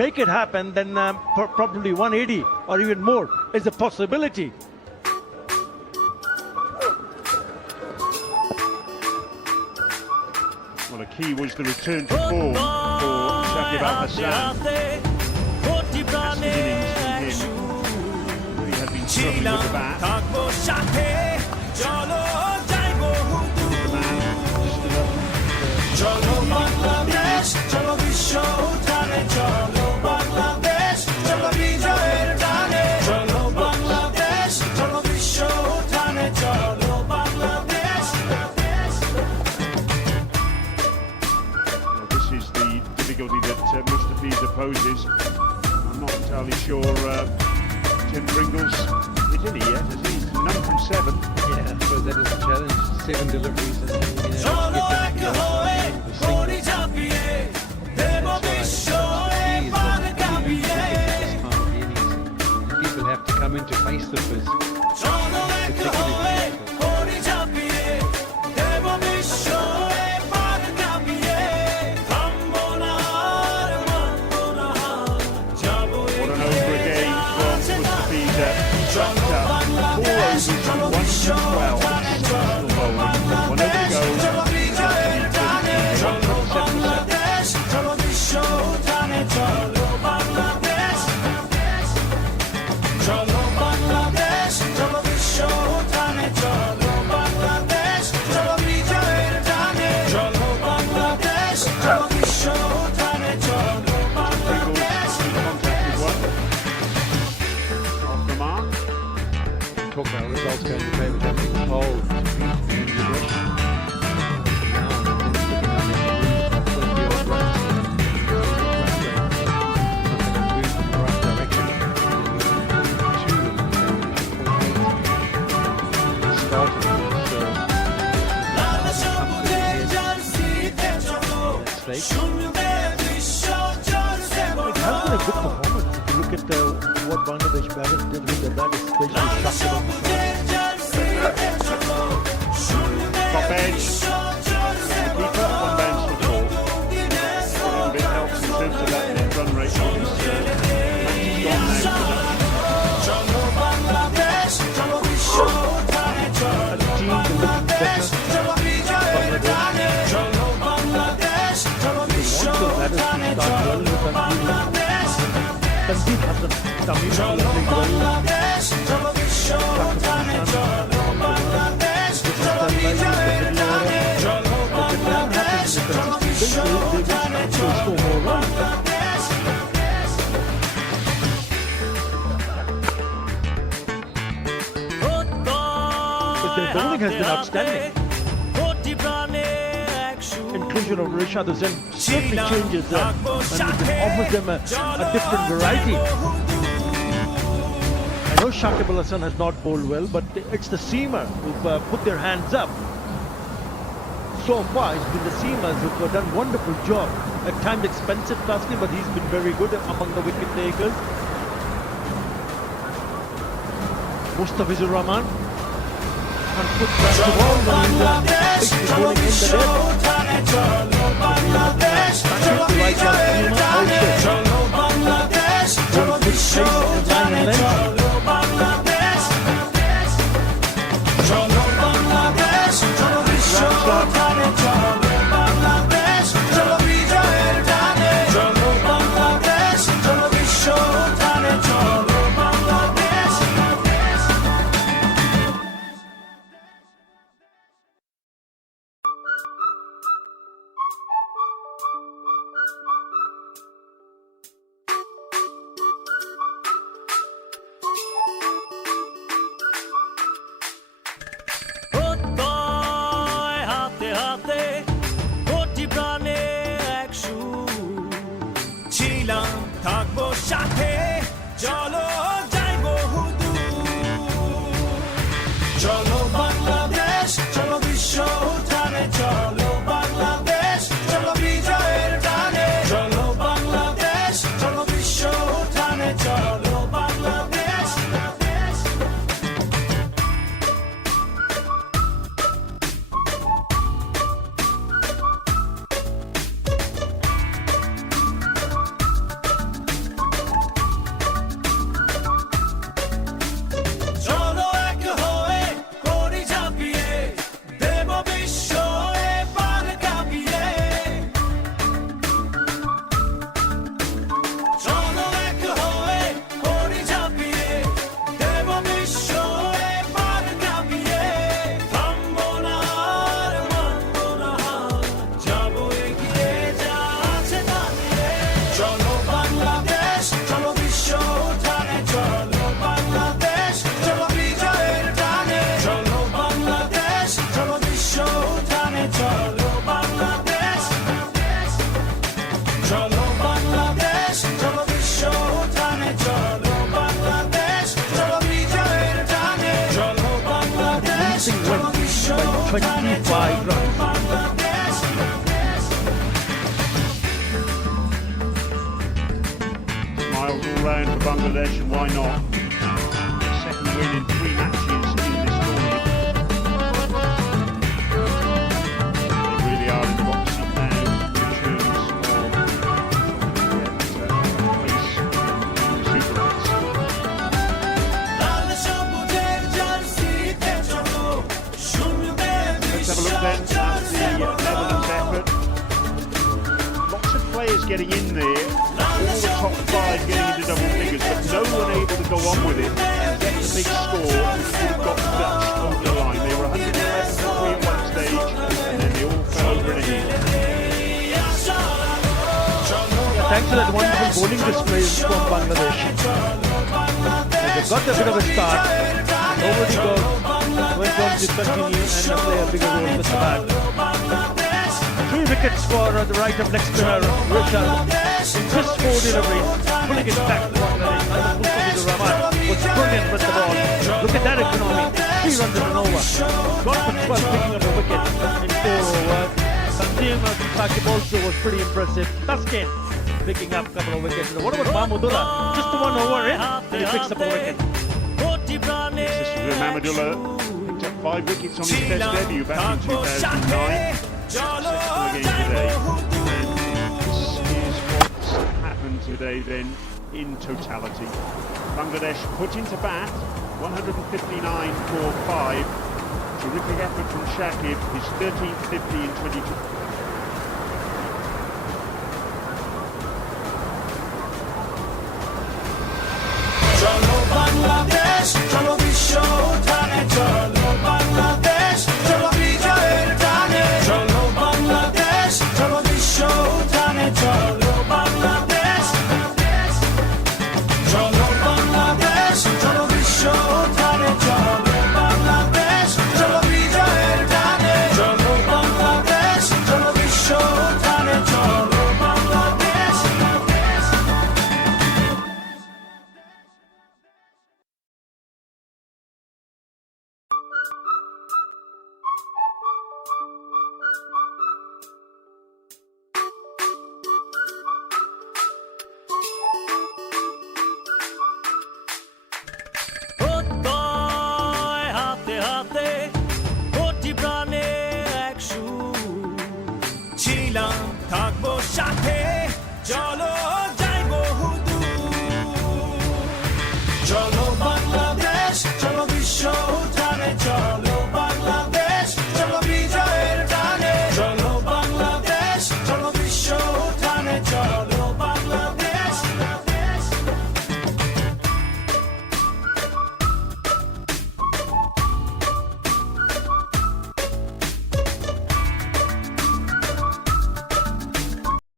make it happen, then probably 180 or even more is a possibility. Well, the key was the return to form for Shakib Al Hassan. Last innings from him, he had been struggling with the bat. চলো বাংলাদেশ চলো বিশ্ব উঠানে চলো বাংলাদেশ চলো বিজয়ের টানে চলো বাংলাদেশ চলো বিশ্ব উঠানে চলো Bangladesh Well, this is the difficulty that Mustafiz opposes. I'm not entirely sure Tim Pringle's hit any yet, has he? None from 7. Yeah, I suppose that is a challenge. 7 deliveries and চলো এক হয়ে কোটি ঝাঁপিয়ে দেব বিশ্ব এবার কাঁপিয়ে people have to come in to face the quiz. চলো এক হয়ে কোটি ঝাঁপিয়ে দেব বিশ্ব এবার কাঁপিয়ে থামবো না আর মানবো না যাবো What an over again from Mustafiz at চলো বাংলাদেশ চলো বিশ্ব উঠানে চলো One over to go. চলো বিজয়ের টানে চলো বাংলাদেশ চলো বিশ্ব উঠানে চলো বাংলাদেশ চলো বাংলাদেশ চলো বিশ্ব উঠানে চলো বাংলাদেশ চলো বিজয়ের টানে চলো বাংলাদেশ চলো বিশ্ব উঠানে চলো Bangladesh Contact with one. Off the mark. Talk about results going to favour Dominic Cole to beat Bangladesh. Now, it's looking up at 20 odd runs. Not going to move in the right direction. Started লাল সবুজের জার্সিতে চলো শুনবে বিশ্ব জোরসে It has been a good performance. If you look at what Bangladesh batters did with the bat, especially Shakib Al Hassan. সবুজের জার্সিতে চলো শুনবে Top edge. বিশ্ব জোরসে Keeper, one bounce for 4. A little bit helps in terms of that net run rate. Match is gone now. চলো বাংলাদেশ চলো বিশ্ব উঠানে চলো বাংলাদেশ চলো বিজয়ের টানে চলো বাংলাদেশ চলো বিশ্ব উঠানে চলো বাংলাদেশ Tanzim Hassan, Tamim চলো played well. বাংলাদেশ চলো বিশ্ব উঠানে চলো বাংলাদেশ চলো বিজয়ের টানে চলো বাংলাদেশ চলো বিশ্ব উঠানে চলো Bangladesh But their bowling has been outstanding. Inclusion of Rashad Hussain certainly changes them and it offers them a different variety. I know Shakib Al Hassan has not bowled well, but it's the seamer who've put their hands up. So far, it's been the seamers who've done a wonderful job. At times expensive costly, but he's been very good among the wicket takers. Mustafizur Rahman and put back the ball when he's bowling in the dead. চলো বাংলাদেশ চলো বিজয়ের টানে চলো বাংলাদেশ চলো বিশ্ব উঠানে চলো বাংলাদেশ চলো বাংলাদেশ চলো বিশ্ব উঠানে চলো বাংলাদেশ চলো বিজয়ের টানে চলো বাংলাদেশ চলো বিশ্ব উঠানে চলো বাংলাদেশ হাতে হাতে কোটি প্রাণে এক সুর ছিলাম থাকবো সাথে চলো যাইবো হুদূর চলো বাংলাদেশ চলো বিশ্ব উঠানে চলো বাংলাদেশ চলো বিজয়ের টানে চলো বাংলাদেশ চলো বিশ্ব উঠানে চলো Bangladesh 25 runs. Smiles all round for Bangladesh, and why not? Second win in 3 matches in this tournament. They really are in the box seat now in terms of place Super Eights. লাল সবুজের জার্সিতে চলো শুনবে Let's have a look then at the Netherlands effort. Lots of players getting in there, all the top 5 getting into double figures, but no one able to go on with it. Get the big score, which would have got the Dutch over the line. They were 111 for 3 at one stage, and then they all fell over in a heap. Thanks to that wonderful bowling display from Bangladesh. They got a bit of a start. Nobody went on to continue and play a bigger role with the bat. 3 wickets for the right of leg spinner Richard. Just 4 deliveries, pulling it back to Bangladesh. And Mustafidur Rahman was brilliant with the ball. Look at that economy, 3 runs in an over. Got for 12, picking up a wicket in 4 overs. Sanjeev Sakib also was pretty impressive. Taskin picking up a couple of wickets. What about Mahmudullah? Just 1 over in, and he picks up a wicket. কোটি প্রাণে This is Mahmudullah picked up 5 wickets on his test debut back in 2009. চলো Again today. This is what's happened today then in totality. Bangladesh put into bat 159 for 5. Terrific effort from Shakib, his 13th 50 in 22. চলো বাংলাদেশ চলো বিশ্ব উঠানে চলো বাংলাদেশ চলো বিজয়ের টানে চলো বাংলাদেশ চলো বিশ্ব উঠানে চলো বাংলাদেশ চলো বাংলাদেশ চলো বিশ্ব উঠানে চলো বাংলাদেশ চলো বিজয়ের টানে চলো বাংলাদেশ চলো বিশ্ব উঠানে চলো বাংলাদেশ প্রত্যয় হাতে হাতে কোটি প্রাণে এক সুর ছিলাম থাকবো সাথে